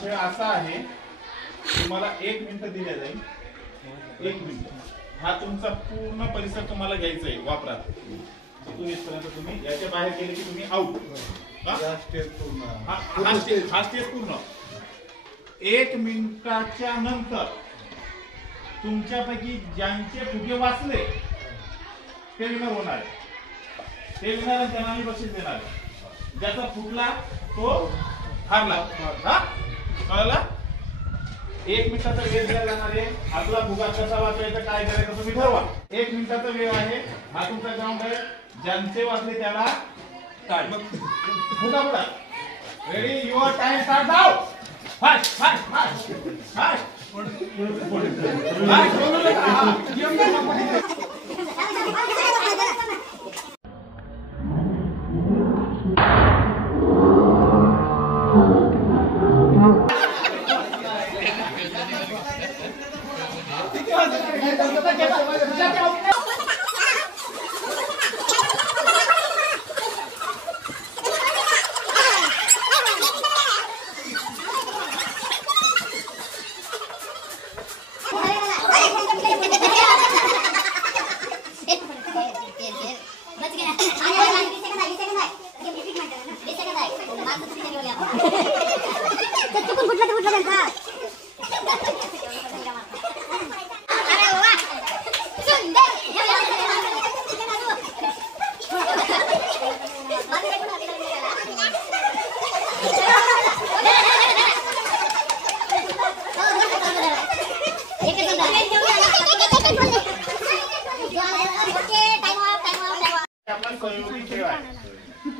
खेळ असा आहे, तुम्हाला 1 मिनिट दिले जाईल. 1 मिनिट हा तुमचा पूर्ण परिसर तुम्हाला घ्यायचा आहे वापरात. इथून तुम्ही याच्या बाहेर गेले की तुम्ही आउट. हा स्टेज पूर्ण 1 मिनिटाच्या नंतर तुमच्यापैकी ज्यांचे फुगे वाचले ते विनर होणार. ते विनर त्यांना मी बक्षीस देणार. ज्याचा फुटला तो हारला. हा कळला? 1 मिनिटाचा वेळ दिला जाणार आहे. आपला फुगा कसा वाचवायचा काय करायचं तुम्ही ठरवा. 1 मिनिटाचा वेळ आहे. हा तुमचा ग्राउंड आहे. ज्यांचे वाचले त्याला काय फुगा बुडा. Ready your time start now. Fast fast fast fast.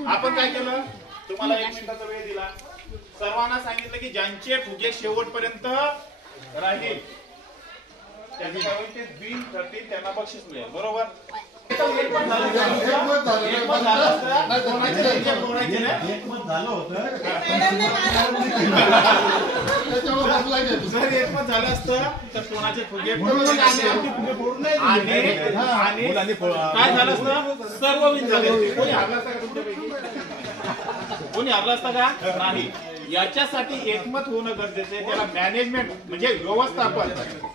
आपण काय केलं, तुम्हाला 1 मिनिटाचा वेळ दिला. सर्वांना सांगितलं की ज्यांचे फुगे शेवटपर्यंत राहील त्यांना बक्षीस मिळेल. बरोबर? जर एकमत झालं असतं तर कोणाचे फुगे काय झालं असतं, सर्व विन झाले. कोणी हरला असता का तुमच्यापैकी? कोणी हरला असता का? नाही. याच्यासाठी एकमत होणं गरजेचं आहे. त्याला मॅनेजमेंट म्हणजे व्यवस्थापन.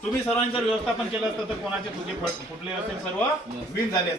तुम्ही सर्वांनी जर व्यवस्थापन केलं असतं तर कोणाचे फुगे फुटले असेल सर्व विन झाले.